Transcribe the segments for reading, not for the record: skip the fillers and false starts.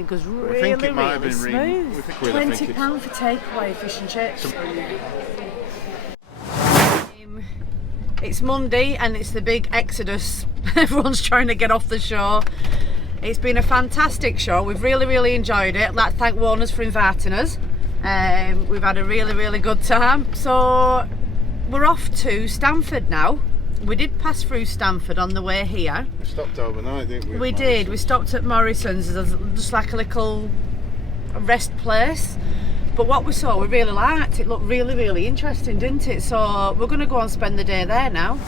It goes really, really smooth. £20 for takeaway fish and chips. It's Monday and it's the big exodus. Everyone's trying to get off the shore. It's been a fantastic show. We've really, really enjoyed it. I'd like to thank Warners for inviting us. We've had a really, really good time. So we're off to Stamford now. We did pass through Stamford on the way here. We stopped overnight, didn't we? We did. We stopped at Morrison's, just like a little rest place. But what we saw, we really liked. It looked really, really interesting, didn't it? So we're going to go and spend the day there now.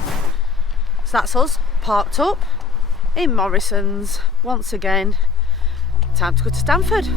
So that's us, parked up in Morrison's once again. Time to go to Stamford.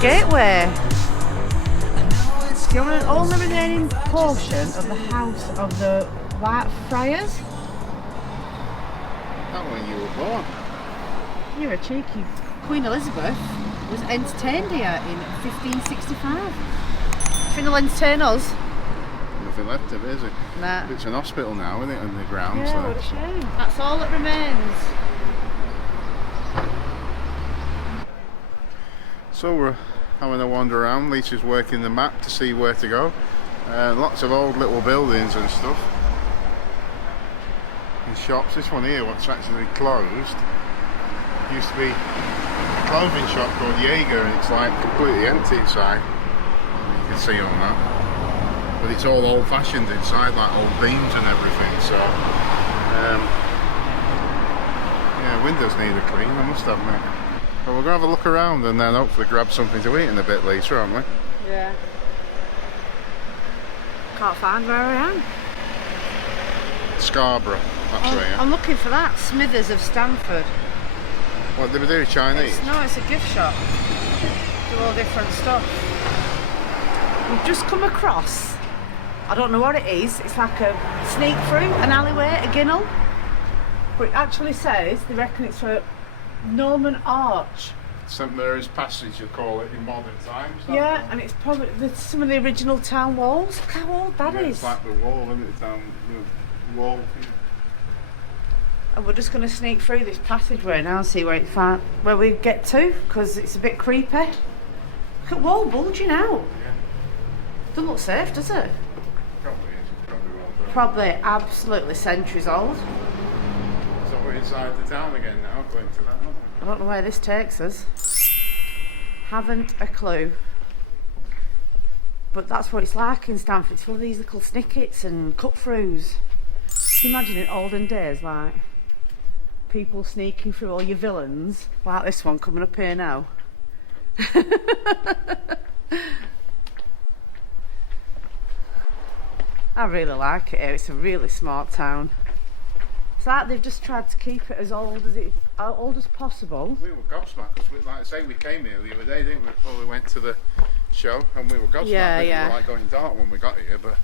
Gateway. The only remaining portion of the house of the White Friars. That when you were born. You're a cheeky. Queen Elizabeth was entertained here in 1565. Think they'll entertain us? Nothing left of it, is it? Nah. It's an hospital now, isn't it, on the ground? Yeah, so. what a shame. That's all that remains. So we're having a wander around. Lisa's working the map to see where to go. Lots of old little buildings and stuff. And shops. This one here, what's actually closed, used to be a clothing shop called Jaeger, and it's like completely empty inside. You can see on that. But it's all old-fashioned inside, like old beams and everything. So, yeah, windows need a clean, I must admit. But we're going to have a look around and then hopefully grab something to eat in a bit later, aren't we? Yeah. Can't find where I am. Scarborough, that's where I am. I'm looking for that. Smithers of Stamford. What, did we do Chinese? No, it's a gift shop. Do all different stuff. We've just come across, I don't know what it is, it's like a sneak through, an alleyway, a ginnel. But it actually says, they reckon it's for Norman Arch. St Mary's Passage, you call it in modern times. Yeah, and it's probably some of the original town walls. Look how old that is. It's like the wall, isn't it? Down the wall. And we're just going to sneak through this passageway now and see where we get to, because it's a bit creepy. Look at wall bulging out. Yeah. Doesn't look safe, does it? Probably is. Probably well done. Probably absolutely centuries old. So we're inside the town again now, going to that, aren't we? I don't know where this takes us. Haven't a clue. But that's what it's like in Stamford. It's full of these little snickets and cut-throughs. Can you imagine in olden days, like, people sneaking through all your villains, like this one coming up here now. I really like it here. It's a really smart town. It's like they've just tried to keep it as old as possible. We were gobsmacked because, like I say, we came here the other day, didn't we? Before we went to the show, and we were gobsmacked. Yeah, We yeah. were like going dark when we got here, but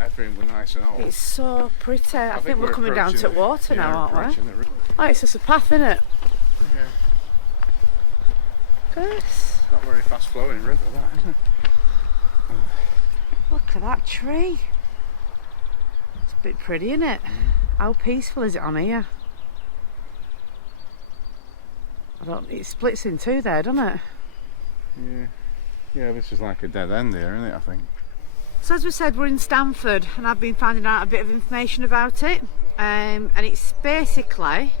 everything was nice and old. It's so pretty. I think we're coming down to approaching water now, aren't we? approaching the river. Oh, it's just a path, isn't it? Yeah. Look at this. It's not a very fast flowing river, that, is it? Look at that tree. It's a bit pretty, isn't it? How peaceful is it on here? It splits in two there, doesn't it? Yeah. Yeah, this is like a dead end here, isn't it, I think? So as we said, we're in Stamford and I've been finding out a bit of information about it. And it's basically,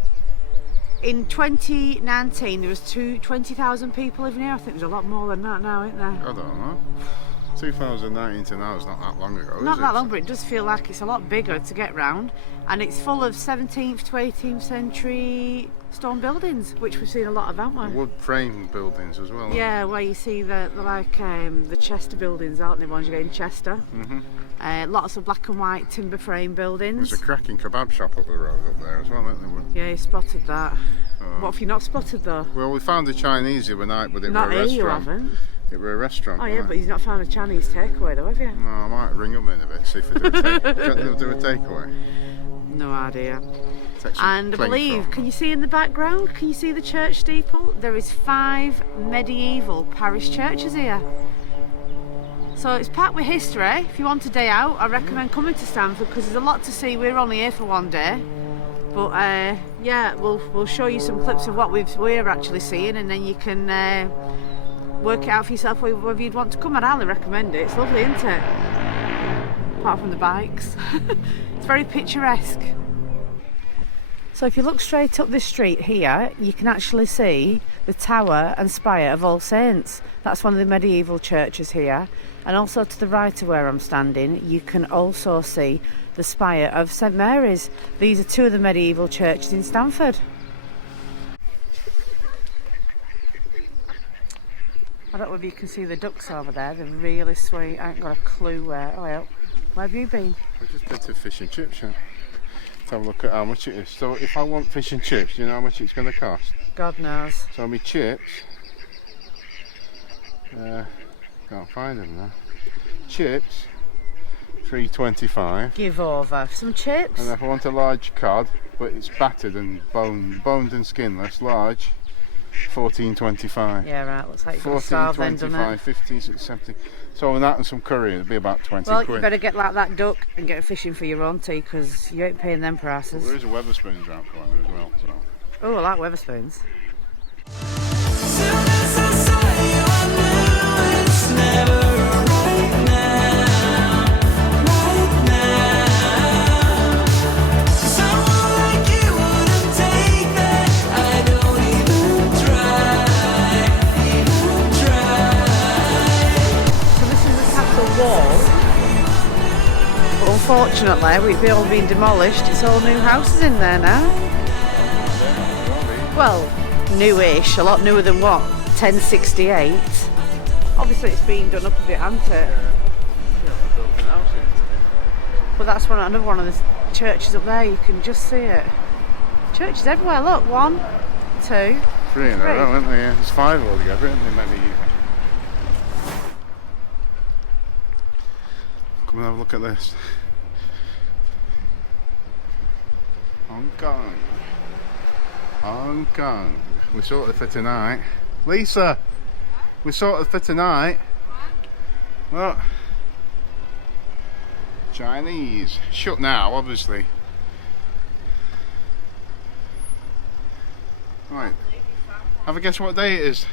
in 2019 there was 20,000 people living here. I think there's a lot more than that now, isn't there? I don't know. 2019 to now is not that long ago, Not is that it? long, but it does feel like it's a lot bigger to get round. And it's full of 17th to 18th century stone buildings, which we've seen a lot of, haven't we? Wood frame buildings as well. Yeah, where you see the Chester buildings, aren't they? Ones you get in Chester. Lots of black and white timber frame buildings. There's a cracking kebab shop up the road up there as well, isn't there? Yeah, you spotted that. What have you not spotted though? Well, we found a Chinese the other night, but it Not were a here, you restaurant. haven't. It were a restaurant. Oh yeah, but you've not found a Chinese takeaway though, have you? No, I might ring them in a bit, see if we do a takeaway. No idea. Take some And I plain believe, prawn. can you see in the background, can you see the church steeple? There is 5 medieval parish churches here. So it's packed with history. If you want a day out, I recommend coming to Stamford because there's a lot to see. We're only here for one day. But yeah, we'll show you some clips of what we're actually seeing, and then you can work it out for yourself whether you'd want to come. I'd highly recommend it. It's lovely, isn't it? Apart from the bikes. It's very picturesque. So if you look straight up this street here, you can actually see the tower and spire of All Saints. That's one of the medieval churches here. And also to the right of where I'm standing, you can also see the spire of St Mary's. These are 2 of the medieval churches in Stamford. I don't know if you can see the ducks over there. They're really sweet. I ain't got a clue where. Oh, well. Where have you been? We've just been to a fish and chip shop. Let's have a look at how much it is. So if I want fish and chips, do you know how much it's going to cost? God knows. So my chips, can't find them now. Chips, £3.25. Give over. Some chips? And if I want a large cod, but it's battered and boned and skinless, large, £14.25. Yeah, right. Looks like you've got to starve then, doesn't it? 15, 16, 17. So with that and some curry, it'll be about 20 Well, quid. you better get like that duck and get fishing for your own tea because you ain't paying them prices. Well, there is a Weatherspoons round corner as well. So. Oh, I like Weatherspoons. Unfortunately, we've all been demolished. It's all new houses in there now. Well, newish, a lot newer than what? 1068. Obviously, it's been done up a bit, hasn't it? But that's another one of the churches up there. You can just see it. Churches everywhere. Look, 1, 2, 3 in a row, aren't there? Yeah. There's 5 altogether, aren't there? Maybe. Come and have a look at this. Hong Kong. Hong Kong. We're sorted for tonight. Lisa! We're sorted for tonight. Look. Chinese. Shut now, obviously. Right. Have a guess what day it is?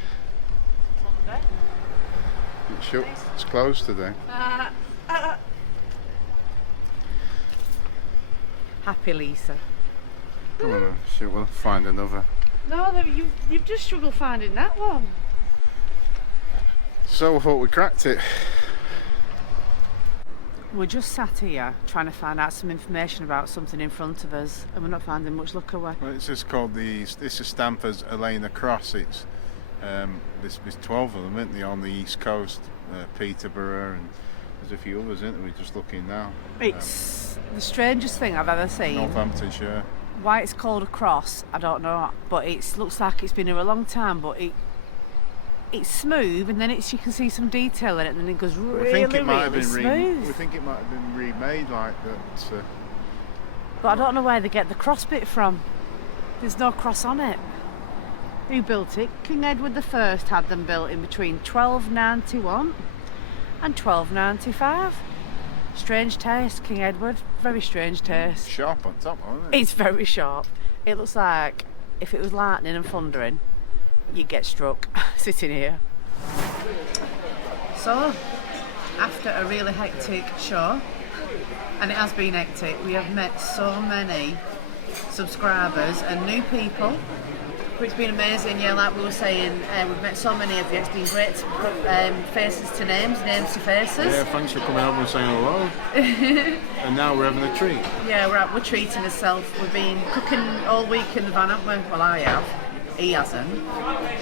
It's shut. It's closed today. Happy Lisa. Come on, shit, we'll find another. No, you've just struggled finding that one. So I thought we cracked it. We're just sat here trying to find out some information about something in front of us, and we're not finding much luck away. Well, it's just called this is Stamford's Elena Cross. It's there's 12 of them, isn't there, on the east coast, Peterborough, and there's a few others, isn't there? We're just looking now. It's the strangest thing I've ever seen. Northamptonshire. Why it's called a cross, I don't know, but it looks like it's been here a long time, but it's smooth, and then you can see some detail in it, and then it goes really smooth. We think it might have been remade like that. But I don't know where they get the cross bit from. There's no cross on it. Who built it? King Edward I had them built in between 1291 and 1295. Strange taste, King Edward. Very strange taste. Sharp on top, isn't it? It's very sharp. It looks like if it was lightning and thundering, you'd get struck sitting here. So, after a really hectic show, and it has been hectic, we have met so many subscribers and new people. It's been amazing, yeah, like we were saying, we've met so many of you. It's been great to put faces to names, names to faces. Yeah, thanks for coming over and saying hello. And now we're having a treat. Yeah, we're treating ourselves. We've been cooking all week in the van, haven't we? Well, I have. He hasn't.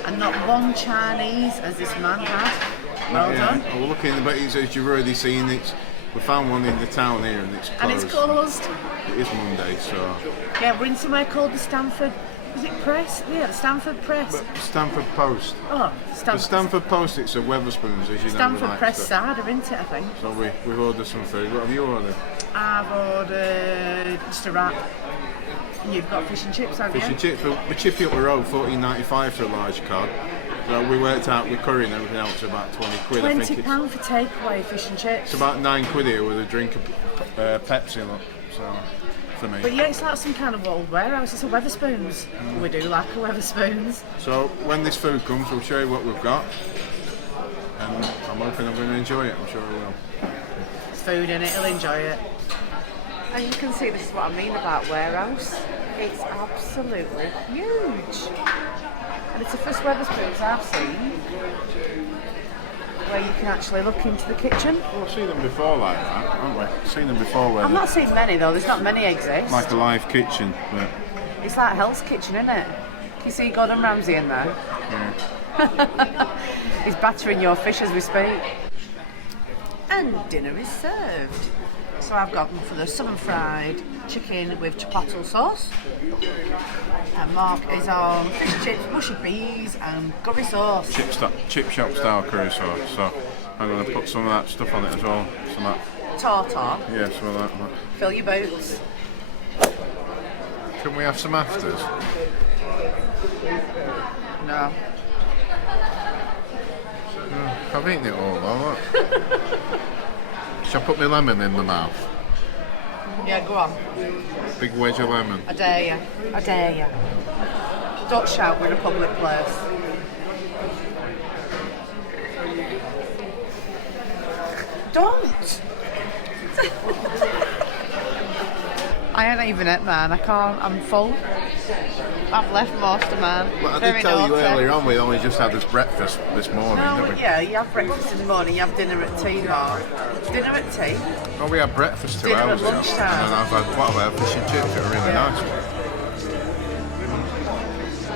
And not one Chinese as this man had. Well done. Well, we're looking, but as you've already seen, we found one in the town here and it's closed. And it's closed. It is Monday, so... Yeah, we're in somewhere called the Stamford Is it Press? Yeah, the Stamford Press. But Stamford Post. Oh, The Stamford Post, it's a Wetherspoons, as you know. Stamford Press cider, isn't it, I think? So we've ordered some food. What have you ordered? I've ordered just a wrap. You've got fish and chips, haven't you? Fish and chips, but we chippy up the road, £14.95 for a large cod. So we worked out with curry and everything else about 20 quid. I think £20 for takeaway fish and chips. It's about 9 quid here with a drink of Pepsi, look. So, for me. But yeah, it's like some kind of old warehouse. It's a Wetherspoons. We do like a Wetherspoons. So when this food comes, we'll show you what we've got. And I'm hoping I'm going to enjoy it. I'm sure I will. It's food in it, he'll enjoy it. And you can see, this is what I mean about warehouse. It's absolutely huge. And it's the first Wetherspoons I've seen where you can actually look into the kitchen. Well, we've seen them before like that, haven't we? Seen them before where I've not seen many though, there's not many exist. like a live kitchen. But It's like Hell's Kitchen, isn't it? Can you see Gordon Ramsay in there? yeah. He's battering your fish as we speak. And dinner is served. So I've gone for the southern fried chicken with chipotle sauce. And Mark is on fish and chips, mushy peas and curry sauce. Chip shop style curry sauce. So I'm going to put some of that stuff on it as well. Some of that. Tartar. Yeah, some of that. Fill your boots. Can we have some afters? No. I've eaten it all though, look. Shall I put my lemon in the mouth? Yeah, go on. Big wedge of lemon. I dare you. I dare you. Don't shout, we're in a public place. Don't! I ain't even it, man. I can't. I'm full. I've left most of mine. But I did tell you earlier on we only just had this breakfast this morning, No, didn't we? yeah, you have breakfast in the morning, you have dinner at tea, Mark. Dinner at tea? Well, we had breakfast 2 Dinner hours at ago. lunchtime. And then I've had, what have I had? Fish and chips, they were really nice.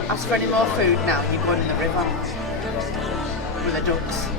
Ask for any more food now, you're going in the river. With the ducks.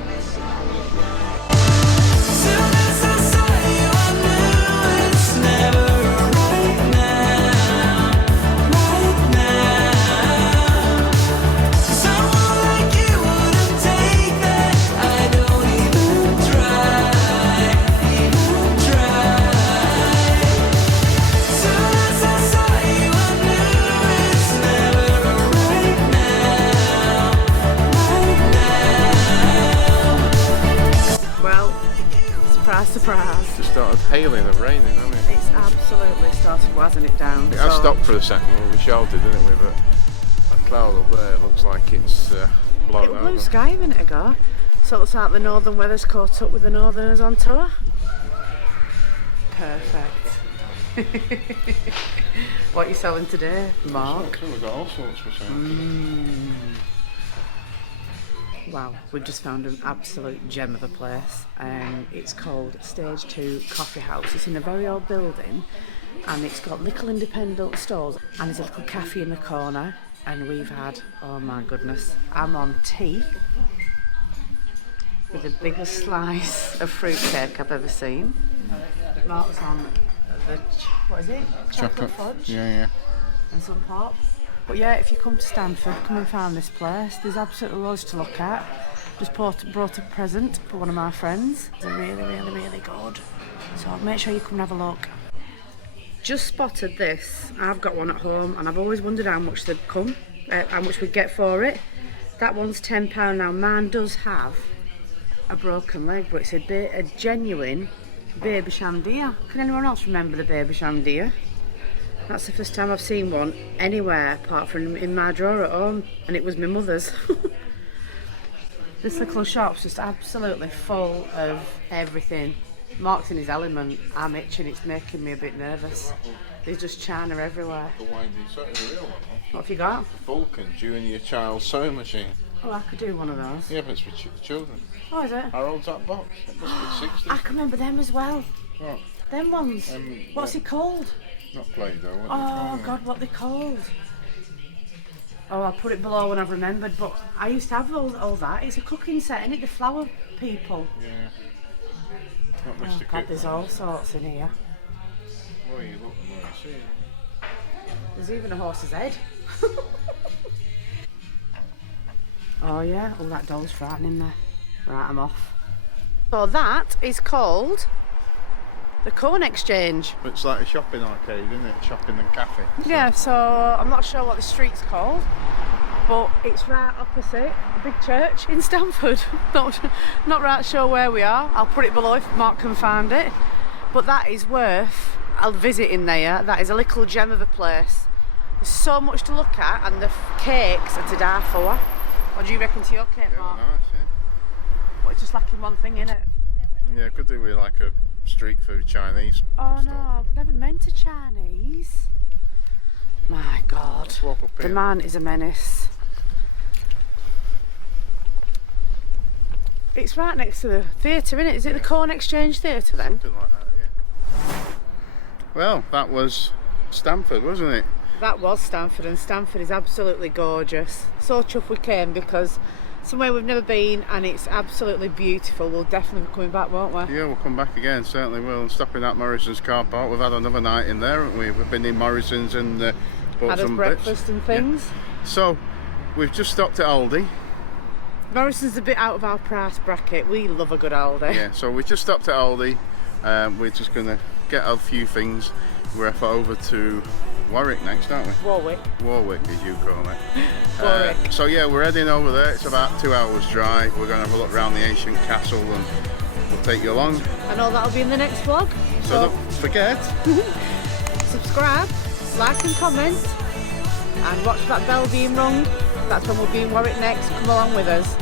Surprise. Just started hailing and raining, hasn't it? It's absolutely started wazzing it down. It has stopped for a second when we shouted, didn't we? But that cloud up there looks like it's blown over. It was blue sky a minute ago, so it looks like the northern weather's caught up with the northerners on tour. Perfect. What are you selling today, Mark? We've got all sorts for sale. Wow, we've just found an absolute gem of a place. It's called Stage 2 Coffee House. It's in a very old building and it's got little independent stores and there's a little cafe in the corner and we've had, oh my goodness, I'm on tea with the biggest slice of fruitcake I've ever seen. Mark's on the, what is it? Chocolate fudge? Yeah. And some pop. But yeah, if you come to Stamford, come and find this place. There's absolutely loads to look at. Just brought a present for one of my friends. They're really, really, really good. So make sure you come and have a look. Just spotted this. I've got one at home and I've always wondered how much they'd come, how much we'd get for it. That one's £10 now. Mine does have a broken leg, but it's a genuine baby shandia. Can anyone else remember the baby shandia? That's the first time I've seen one anywhere apart from in my drawer at home, and it was my mother's. This little shop's just absolutely full of everything. Mark's in his element, I'm itching, it's making me a bit nervous. There's just china everywhere. The winding real one. What have you got? Vulcan Junior Child Sewing Machine. Oh, I could do one of those. Yeah, but it's for children. Oh, is it? How old's that box? It must be 60. I can remember them as well. What? Them ones. What's it called? Not Play-Doh. Oh God, what are they called? Oh, I'll put it below when I've remembered, but I used to have all that. It's a cooking set, isn't it? The flower people. Yeah. Not Oh Mr. God, there's all sorts in here. Well, you look the more you see. There's even a horse's head. Oh yeah, oh that doll's frightening there. Right, I'm off. So that is called the Corn Exchange. It's like a shopping arcade, isn't it? Shopping and cafe. Yeah, so I'm not sure what the street's called, but it's right opposite a big church in Stamford. Not right sure where we are. I'll put it below if Mark can find it. But that is worth a visit in there. That is a little gem of a place. There's so much to look at, and the cakes are to die for. What do you reckon to your cake, Mark? Nice, yeah. But it's just lacking one thing, innit? Yeah, could do with like a street food Chinese Oh stuff. no, I've never meant a Chinese. My God, Let's walk up the here. man is a menace. It's right next to the theatre, isn't it? Is it the Corn Exchange Theatre then? Something like that, yeah. Well, that was Stamford, wasn't it? That was Stamford, and Stamford is absolutely gorgeous. So chuffed we came because somewhere we've never been, and it's absolutely beautiful. We'll definitely be coming back, won't we? Yeah, we'll come back again, certainly will. And stopping at Morrison's car park. We've had another night in there, haven't we? We've been in Morrison's and bought Had us some breakfast bits. and things. Yeah. So, we've just stopped at Aldi. Morrison's a bit out of our price bracket. We love a good Aldi. Yeah, so we just stopped at Aldi. We're just going to get a few things. We're off over to Warwick next, aren't we? Warwick. Warwick, as you call it. Warwick. So yeah, we're heading over there. It's about 2 hours drive. We're going to have a look around the ancient castle and we'll take you along. I know that'll be in the next vlog. So don't forget. Subscribe, like and comment, and watch that bell being rung. That's when we'll be in Warwick next. Come along with us.